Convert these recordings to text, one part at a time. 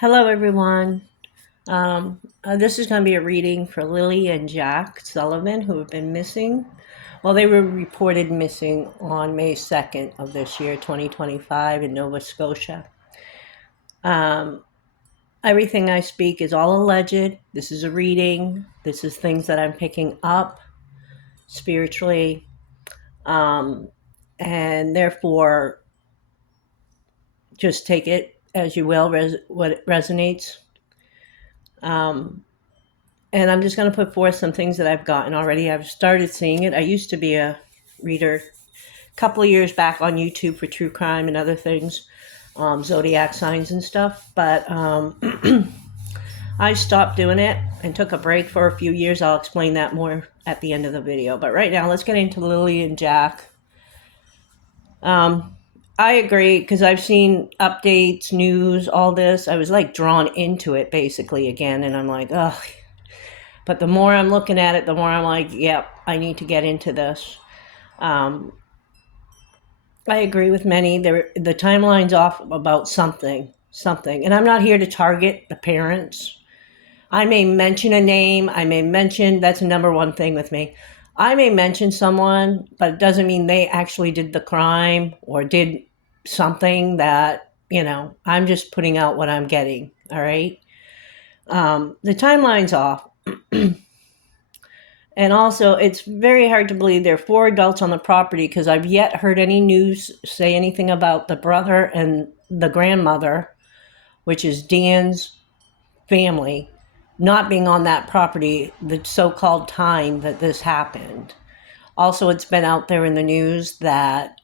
Hello, everyone. This is going to be a reading for Lilly and Jack Sullivan, who have been missing. Well, they were reported missing on May 2nd of this year, 2025, in Nova Scotia. Um, Everything I speak is all alleged. This is a reading. This is things that I'm picking up spiritually. And therefore, just take it as you will, what resonates. And I'm just going to put forth some things that I've gotten already. I've started seeing it. I used to be a reader a couple of years back on YouTube for true crime and other things, zodiac signs and stuff. But I stopped doing it and took a break for a few years. I'll explain that more at the end of the video. But right now, let's get into Lilly and Jack. I agree, because I've seen updates, news, all this. I was like drawn into it basically again. And I'm like, ugh. But the more I'm looking at it, the more I'm like, yep, I need to get into this. I agree with many. The timeline's off about something. And I'm not here to target the parents. I may mention a name. That's the number one thing with me. I may mention someone, but it doesn't mean they actually did the crime or did something that, I'm just putting out what I'm getting, all right? The timeline's off. And also, it's very hard to believe there are 4 adults on the property, because I've yet heard any news say anything about the brother and the grandmother, which is Dan's family, not being on that property the so-called time that this happened. Also, it's been out there in the news that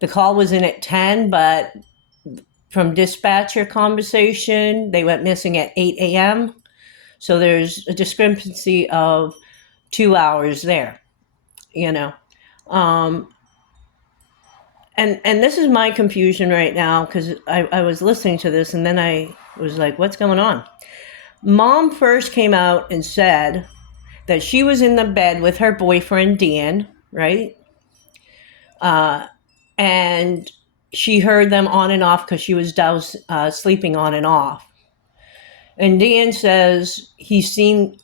the call was in at 10, but from dispatcher conversation, they went missing at 8 a.m., so there's a discrepancy of 2 hours there, And this is my confusion right now, because I was listening to this and then I was like, what's going on? Mom first came out and said that she was in the bed with her boyfriend, Dan, right? And she heard them on and off because she was sleeping on and off. And Dan says he's seen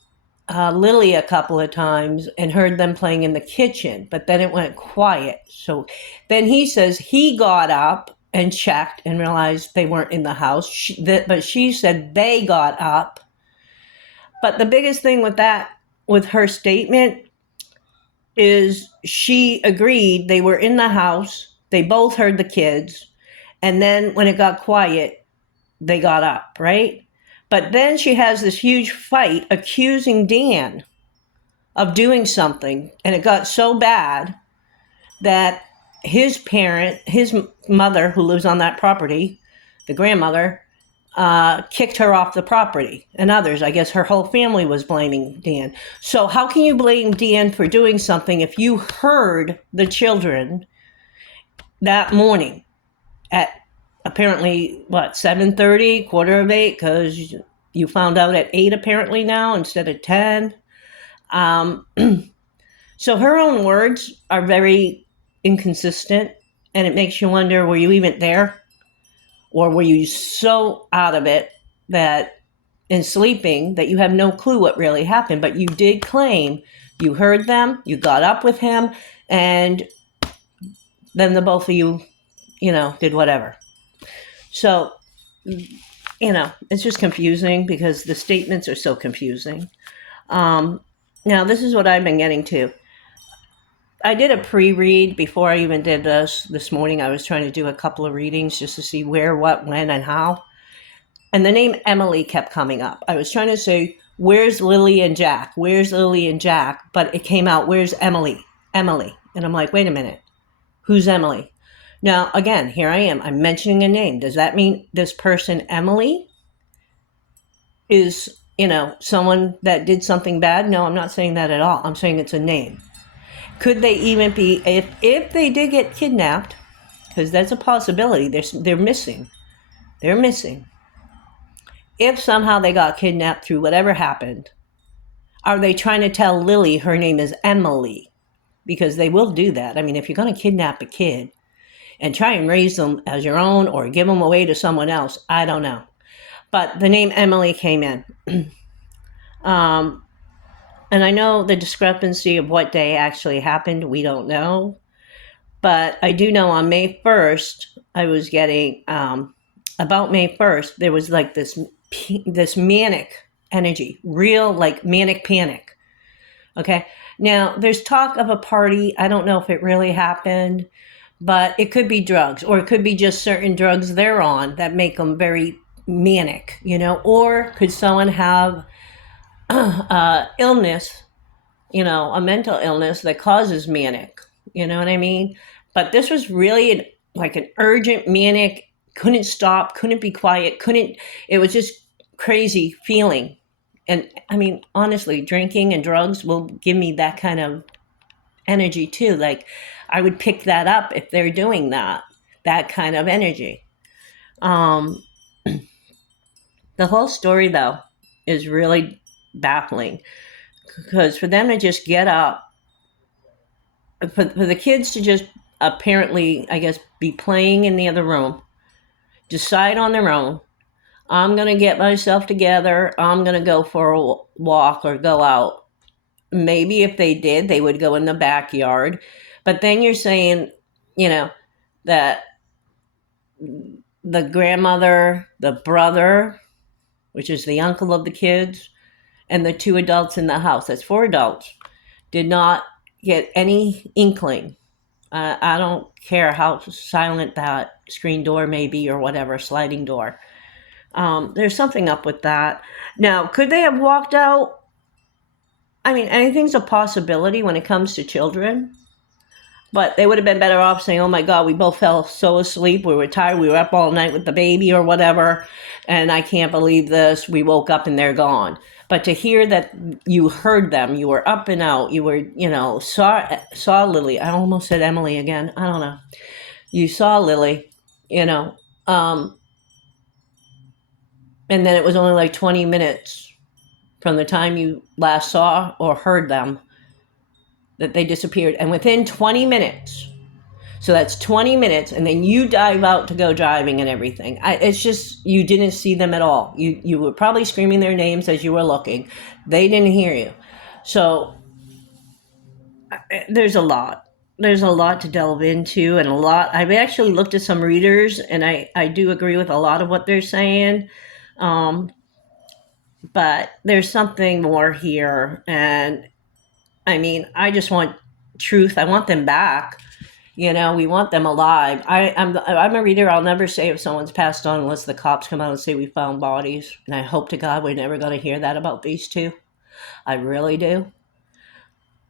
Lily a couple of times and heard them playing in the kitchen, but then it went quiet. So then he says he got up and checked and realized they weren't in the house. But she said they got up. But the biggest thing with her statement, is she agreed they were in the house. They both heard the kids. And then when it got quiet, they got up, right? But then she has this huge fight accusing Dan of doing something. And it got so bad that his mother, who lives on that property, the grandmother, kicked her off the property. And others, I guess her whole family was blaming Dan. So how can you blame Dan for doing something if you heard the children that morning at apparently, 7:30, 7:45, because you found out at 8 apparently now instead of 10. So her own words are very inconsistent, and it makes you wonder, were you even there? Or were you so out of it that in sleeping that you have no clue what really happened? But you did claim you heard them, you got up with him, and then the both of you, did whatever. So, it's just confusing because the statements are so confusing. Now, this is what I've been getting to. I did a pre-read before I even did this morning. I was trying to do a couple of readings just to see where, what, when, and how. And the name Emily kept coming up. I was trying to say, where's Lilly and Jack? Where's Lilly and Jack? But it came out, where's Emily? Emily. And I'm like, wait a minute. Who's Emily? Now, again, here I am. I'm mentioning a name. Does that mean this person, Emily, is, someone that did something bad? No, I'm not saying that at all. I'm saying it's a name. Could they even be, if they did get kidnapped, because that's a possibility, they're missing. They're missing. If somehow they got kidnapped through whatever happened, are they trying to tell Lily her name is Emily? Because they will do that. I mean, if you're going to kidnap a kid, and try and raise them as your own or give them away to someone else. I don't know. But the name Emily came in. And I know the discrepancy of what day actually happened. We don't know. But I do know on May 1st, I was getting, about May 1st, there was like this manic energy, real like manic panic. Okay. Now, there's talk of a party. I don't know if it really happened, but it could be drugs, or it could be just certain drugs they're on that make them very manic, or could someone have illness, a mental illness that causes manic, you know what I mean? But this was really like an urgent manic, couldn't stop, couldn't be quiet, it was just crazy feeling. And I mean, honestly, drinking and drugs will give me that kind of energy too. Like I would pick that up if they're doing that kind of energy. The whole story though is really baffling, because for them to just get up, for the kids to just apparently, I guess, be playing in the other room, decide on their own, I'm going to get myself together, I'm going to go for a walk or go out. Maybe if they did, they would go in the backyard. But then you're saying, that the grandmother, the brother, which is the uncle of the kids, and the 2 adults in the house, that's 4 adults, did not get any inkling. I don't care how silent that screen door may be or whatever, sliding door. There's something up with that. Now, could they have walked out? I mean, anything's a possibility when it comes to children. But they would have been better off saying, oh my God, we both fell so asleep. We were tired. We were up all night with the baby or whatever. And I can't believe this. We woke up and they're gone. But to hear that you heard them, you were up and out, you were, saw Lily. I almost said Emily again. I don't know. You saw Lily, and then it was only like 20 minutes from the time you last saw or heard them that they disappeared. And within 20 minutes, so that's 20 minutes, and then you dive out to go driving and everything. It's just, you didn't see them at all. You were probably screaming their names as you were looking. They didn't hear you. So there's a lot. There's a lot to delve into, and I've actually looked at some readers, and I do agree with a lot of what they're saying. But there's something more here. And I mean, I just want truth. I want them back. We want them alive. I'm a reader. I'll never say if someone's passed on unless the cops come out and say we found bodies. And I hope to God we're never going to hear that about these 2. I really do.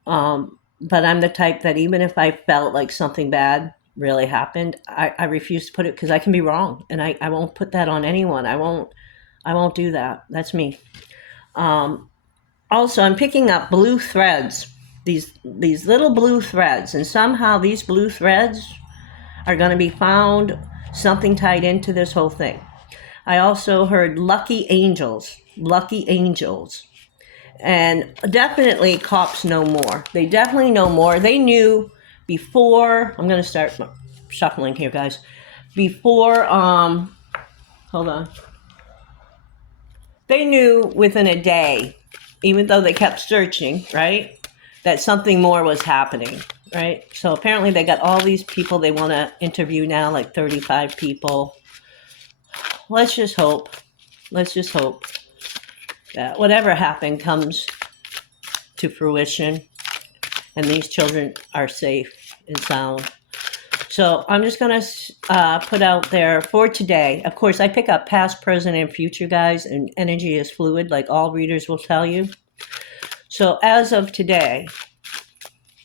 But I'm the type that even if I felt like something bad really happened, I refuse to put it, because I can be wrong, and I won't put that on anyone. I won't do that. That's me. Also, I'm picking up blue threads. These little blue threads, and somehow these blue threads are going to be found, something tied into this whole thing. I also heard lucky angels, and definitely cops know more. They definitely know more. They knew before. I'm going to start shuffling here, guys. Before, hold on. They knew within a day, even though they kept searching, right, that something more was happening, right? So apparently they got all these people they want to interview now, like 35 people. Let's just hope that whatever happened comes to fruition and these children are safe and sound. So I'm just going to put out there for today. Of course, I pick up past, present, and future, guys, and energy is fluid, like all readers will tell you. So as of today,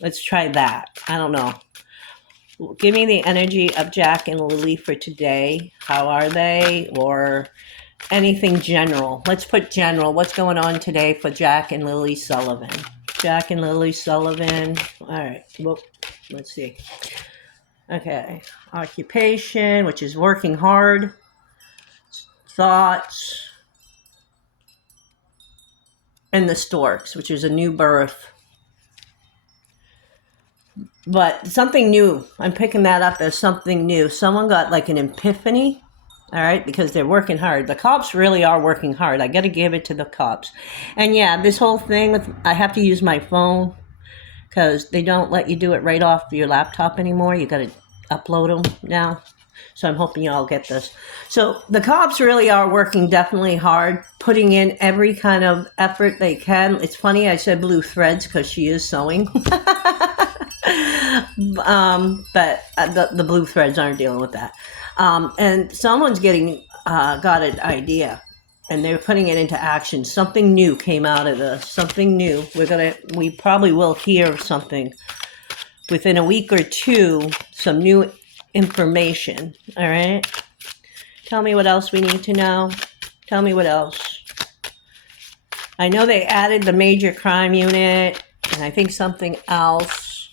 let's try that. I don't know. Give me the energy of Jack and Lily for today. How are they? Or anything general. Let's put general. What's going on today for Jack and Lily Sullivan? Jack and Lily Sullivan. All right. Well, let's see. Okay. Occupation, which is working hard. Thoughts. And the storks, which is a new birth. But something new. I'm picking that up as something new. Someone got like an epiphany, all right, because they're working hard. The cops really are working hard. I got to give it to the cops. And yeah, this whole thing with I have to use my phone because they don't let you do it right off your laptop anymore. You got to upload them now. So I'm hoping you all get this. So the cops really are working definitely hard, putting in every kind of effort they can. It's funny I said blue threads because she is sewing. But the blue threads aren't dealing with that. And someone's got an idea, and they're putting it into action. Something new came out of this. Something new. We probably will hear something within a week or two. Some new information. All right. Tell me what else we need to know. Tell me what else. I know they added the major crime unit, and I think something else.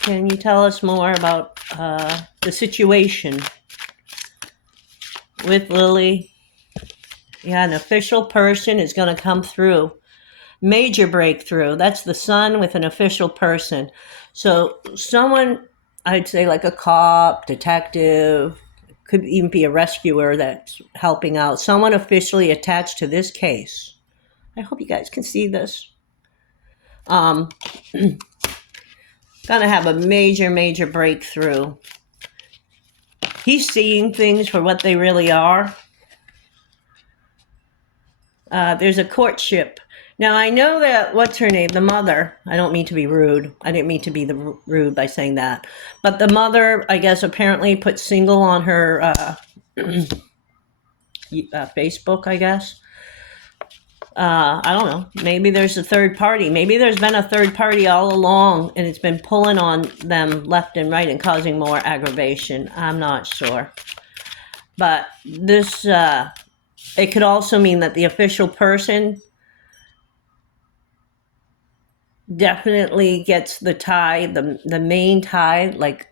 Can you tell us more about the situation with Lilly? Yeah, an official person is going to come through. Major breakthrough. That's the son with an official person. So someone, I'd say like a cop, detective, could even be a rescuer that's helping out. Someone officially attached to this case. I hope you guys can see this. Gonna have a major breakthrough. He's seeing things for what they really are. There's a courtship. Now, I know that, what's her name? The mother. I don't mean to be rude. I didn't mean to be rude by saying that. But the mother, I guess, apparently put single on her Facebook, I guess. I don't know. Maybe there's a third party. Maybe there's been a third party all along, and it's been pulling on them left and right and causing more aggravation. I'm not sure. But this, it could also mean that the official person definitely gets the tie, the main tie. Like,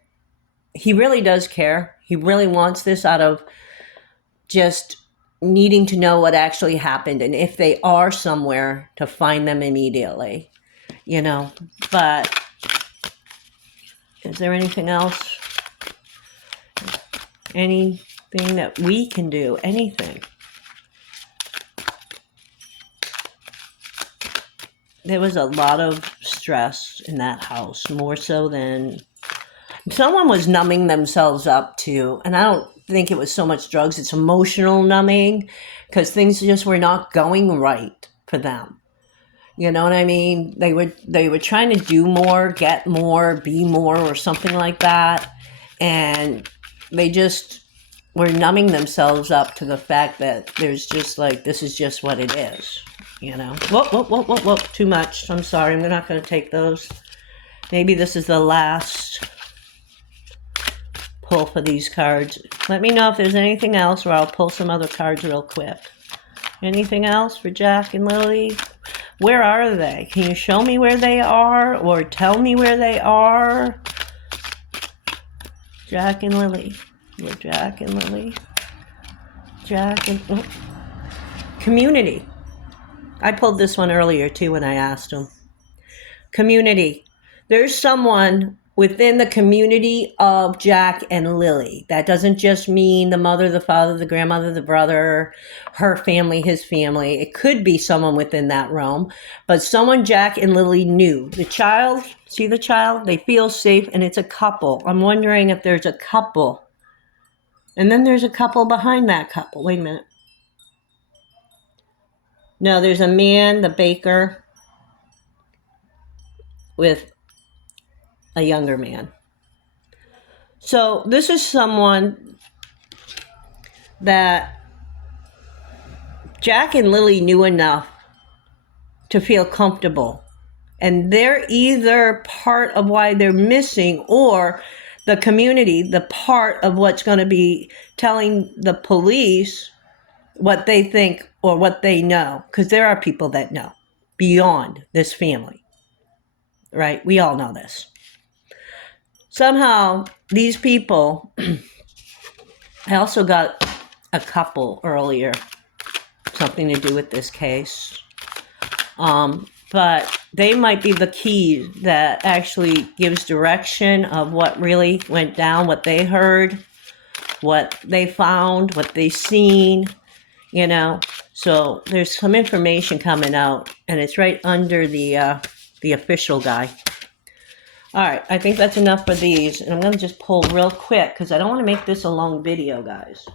he really does care. He really wants this out of just needing to know what actually happened and if they are somewhere to find them immediately, But is there anything else? Anything that we can do? Anything? There was a lot of stress in that house, more so than someone was numbing themselves up to, and I don't think it was so much drugs, it's emotional numbing, because things just were not going right for them. You know what I mean? They were trying to do more, get more, be more, or something like that, and they just were numbing themselves up to the fact that there's just like, this is just what it is. Whoa, too much. I'm sorry, I'm not going to take those. Maybe this is the last pull for these cards. Let me know if there's anything else, or I'll pull some other cards real quick. Anything else for Jack and Lilly? Where are they? Can you show me where they are, or tell me where they are? Jack and Lilly. Jack and Lilly. Community. I pulled this one earlier too when I asked him. Community. There's someone within the community of Jack and Lilly. That doesn't just mean the mother, the father, the grandmother, the brother, her family, his family. It could be someone within that realm, but someone Jack and Lilly knew. The child, see the child? They feel safe, and it's a couple. I'm wondering if there's a couple. And then there's a couple behind that couple. Wait a minute. No, there's a man, the baker, with a younger man. So this is someone that Jack and Lilly knew enough to feel comfortable. And they're either part of why they're missing, or the community, the part of what's going to be telling the police what they think or what they know. Because there are people that know beyond this family. Right? We all know this. Somehow, these people, I also got a couple earlier, something to do with this case. but they might be the key that actually gives direction of what really went down, what they heard, what they found, what they seen, you know. So there's some information coming out, and it's right under the official guy. All right, I think that's enough for these, and I'm going to just pull real quick because I don't want to make this a long video, guys,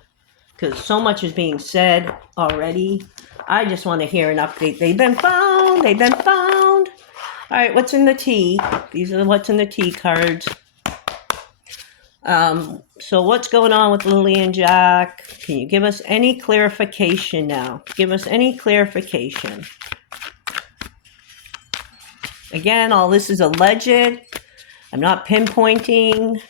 because so much is being said already. I just want to hear an update. They've been found. They've been found. All right, what's in the tea? These are what's in the tea cards. So what's going on with Lilly and Jack? Can you give us any clarification now? Give us any clarification. Again, all this is alleged. I'm not pinpointing.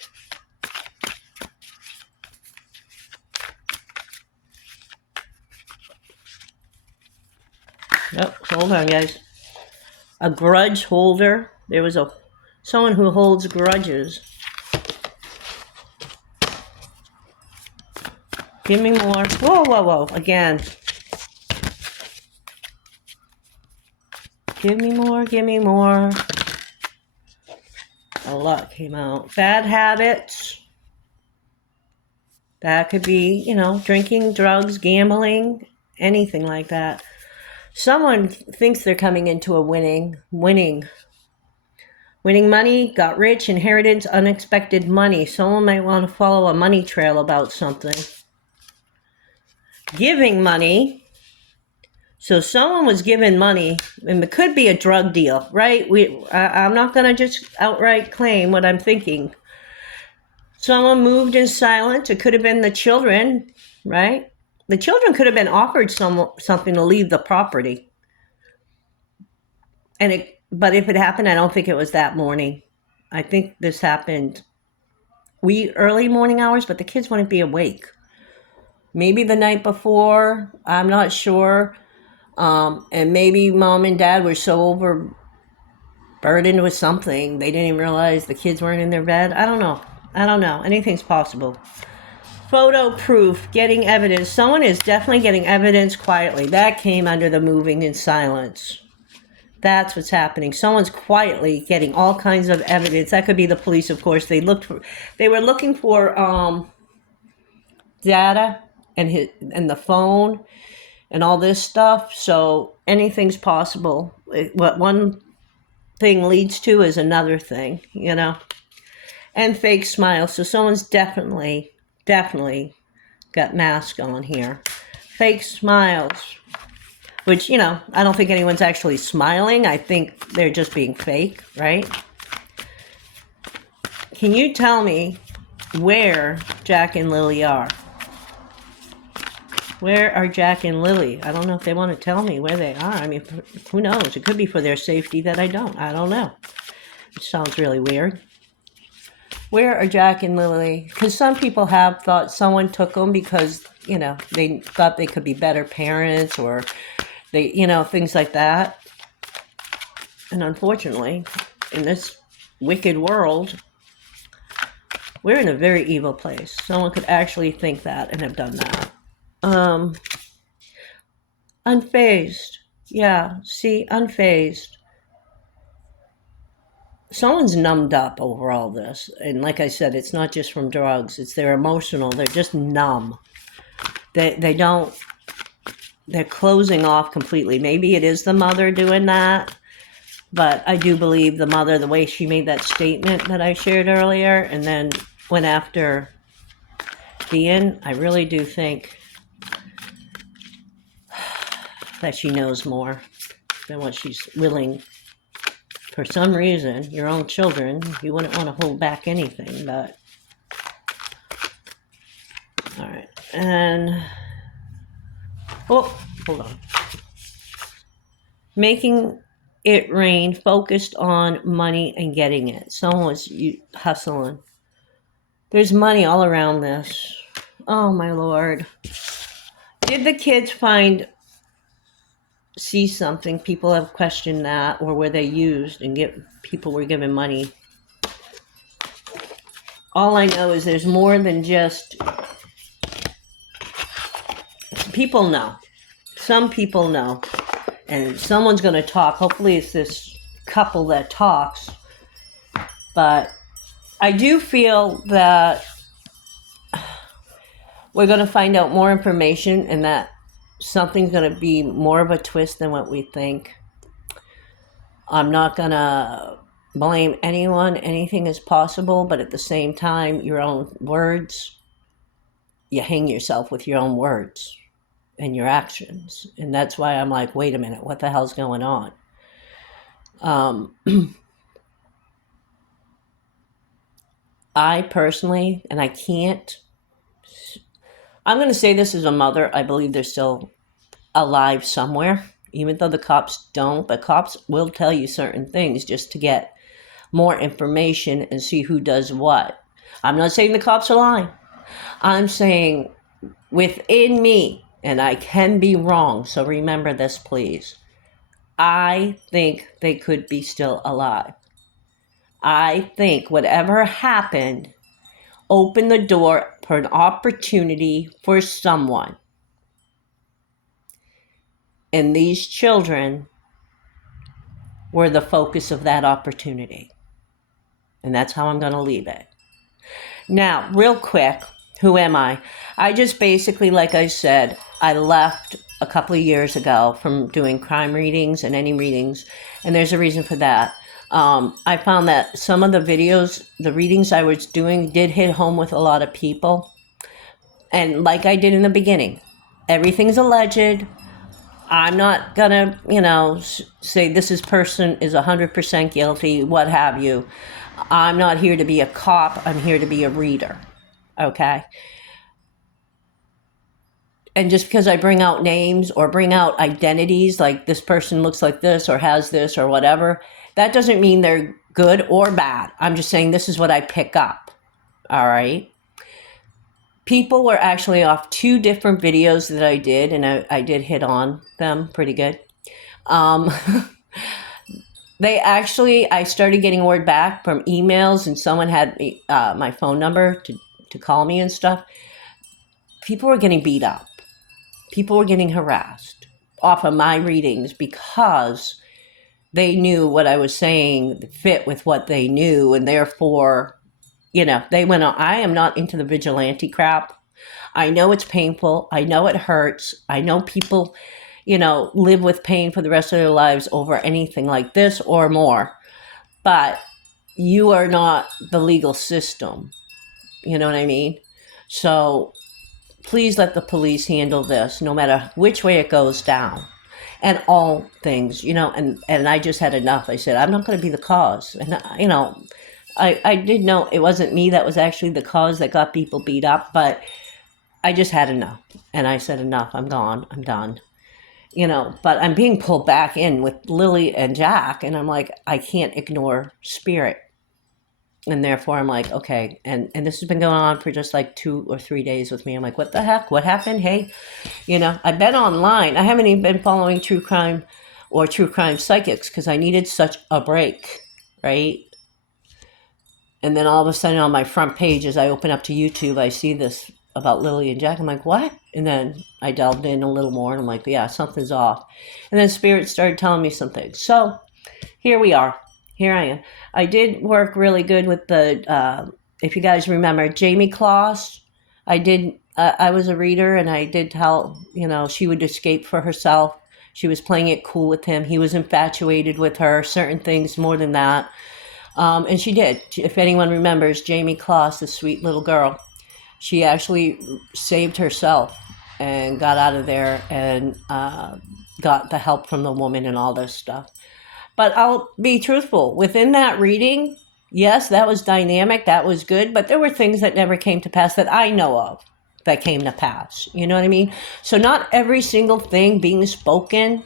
Oh, hold on, guys. A grudge holder. There was someone who holds grudges. Give me more. Whoa, whoa, whoa. Again. Give me more, give me more. A lot came out. Bad habits. That could be, you know, drinking, drugs, gambling, anything like that. Someone thinks they're coming into a winning money, got rich, inheritance, unexpected money. Someone might want to follow a money trail about something. Giving money. So someone was given money, and it could be a drug deal, right? I'm not going to just outright claim what I'm thinking. Someone moved in silence. It could have been the children, right? The children could have been offered something to leave the property. But if it happened, I don't think it was that morning. I think this happened early morning hours, but the kids wouldn't be awake. Maybe the night before, I'm not sure. And maybe mom and dad were so overburdened with something, they didn't even realize the kids weren't in their bed. I don't know. Anything's possible. Photo proof, getting evidence. Someone is definitely getting evidence quietly. That came under the moving in silence. That's what's happening. Someone's quietly getting all kinds of evidence. That could be the police, of course. They were looking for data and the phone and all this stuff. So anything's possible. What one thing leads to is another thing, you know. And fake smiles. So someone's definitely got mask on here. Fake smiles. Which, you know, I don't think anyone's actually smiling. I think they're just being fake, right? Can you tell me where Jack and Lilly are? Where are Jack and Lilly? I don't know if they want to tell me where they are. I mean, who knows? It could be for their safety that I don't. I don't know. It sounds really weird. Where are Jack and Lilly? Because some people have thought someone took them because, you know, they thought they could be better parents or they, you know, things like that. And unfortunately, in this wicked world, we're in a very evil place. Someone could actually think that and have done that. Unfazed. Yeah, see, unfazed. Someone's numbed up over all this. And like I said, it's not just from drugs. They're emotional. They're just numb. They're closing off completely. Maybe it is the mother doing that. But I do believe the mother, the way she made that statement that I shared earlier and then went after Ian, I really do think that she knows more than what she's willing. For some reason, your own children, you wouldn't want to hold back anything, but... All right, and... Oh, hold on. Making it rain, focused on money and getting it. Someone was hustling. There's money all around this. Oh, my Lord. Did the kids see something? People have questioned that, or were they used and people were given money? All I know is there's more than just people know. Some people know. and someone's going to talk. Hopefully it's this couple that talks. But I do feel that we're going to find out more information and that something's going to be more of a twist than what we think. I'm not going to blame anyone. Anything is possible, but at the same time, your own words, you hang yourself with your own words and your actions. And that's why I'm like, wait a minute, what the hell's going on? I personally, and I'm going to say this as a mother, I believe they're still alive somewhere, even though the cops don't, but cops will tell you certain things just to get more information and see who does what. I'm not saying the cops are lying. I'm saying within me, and I can be wrong, so remember this, please. I think they could be still alive. I think whatever happened opened the door for an opportunity for someone. And these children were the focus of that opportunity. And that's how I'm going to leave it. Now, real quick, who am I? I just basically, like I said, I left a couple of years ago from doing crime readings and any readings, and there's a reason for that. I found that some of the videos, the readings I was doing did hit home with a lot of people. And like I did in the beginning, everything's alleged. I'm not going to, say this person is 100% guilty, what have you. I'm not here to be a cop. I'm here to be a reader. Okay? And just because I bring out names or bring out identities, like this person looks like this or has this or whatever, that doesn't mean they're good or bad. I'm just saying this is what I pick up. All right? People were actually off 2 different videos that I did, and I did hit on them pretty good. I started getting word back from emails, and someone had my phone number to call me and stuff. People were getting beat up. People were getting harassed off of my readings because they knew what I was saying fit with what they knew, and therefore, they went on. I am not into the vigilante crap. I know it's painful. I know it hurts. I know people, live with pain for the rest of their lives over anything like this or more. But you are not the legal system. You know what I mean? So please let the police handle this, no matter which way it goes down. And all things, and I just had enough. I said, I'm not going to be the cause. And, I did know it wasn't me that was actually the cause that got people beat up, but I just had enough. And I said, enough, I'm gone, I'm done. But I'm being pulled back in with Lilly and Jack, and I'm like, I can't ignore spirit. And therefore I'm like, okay. And this has been going on for just like 2 or 3 days with me. I'm like, what the heck? What happened? Hey, I've been online. I haven't even been following true crime or true crime psychics because I needed such a break, right? And then all of a sudden on my front page, as I open up to YouTube, I see this about Lilly and Jack. I'm like, what? And then I delved in a little more and I'm like, yeah, something's off. And then Spirit started telling me some things. So here we are. Here I am. I did work really good with the, if you guys remember, Jamie Kloss. I was a reader and I did tell, she would escape for herself. She was playing it cool with him. He was infatuated with her, certain things more than that. And she did. If anyone remembers, Jamie Kloss, the sweet little girl, she actually saved herself and got out of there and got the help from the woman and all this stuff. But I'll be truthful. Within that reading, yes, that was dynamic. That was good. But there were things that never came to pass that I know of that came to pass. You know what I mean? So not every single thing being spoken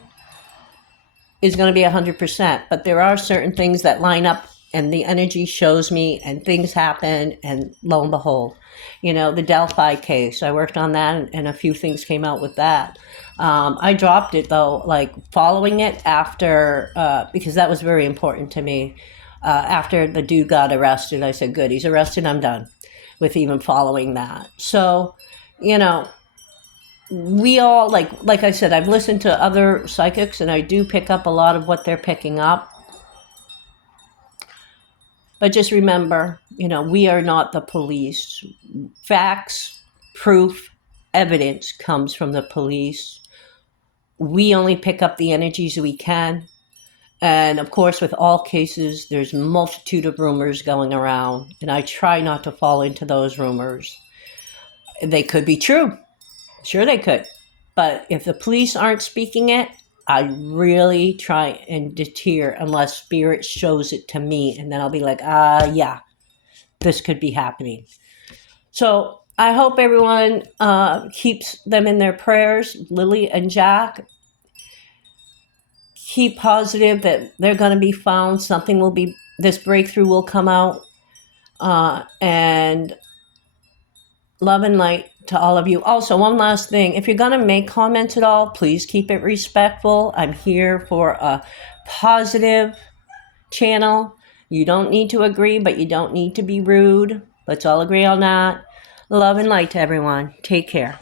is going to be 100%. But there are certain things that line up and the energy shows me and things happen. And lo and behold, the Delphi case, I worked on that and a few things came out with that. I dropped it though, like following it after, because that was very important to me. After the dude got arrested, I said, good, he's arrested, I'm done with even following that. So, we all, like I said, I've listened to other psychics, and I do pick up a lot of what they're picking up. But just remember, we are not the police. Facts, proof, evidence comes from the police. We only pick up the energies we can. And of course, with all cases, there's a multitude of rumors going around, and I try not to fall into those rumors. They could be true. Sure, they could. But if the police aren't speaking it, I really try and deter unless spirit shows it to me, and then I'll be like, yeah, this could be happening. So I hope everyone keeps them in their prayers. Lilly and Jack, keep positive that they're going to be found. This breakthrough will come out. And love and light to all of you. Also, one last thing. If you're going to make comments at all, please keep it respectful. I'm here for a positive channel. You don't need to agree, but you don't need to be rude. Let's all agree on that. Love and light to everyone. Take care.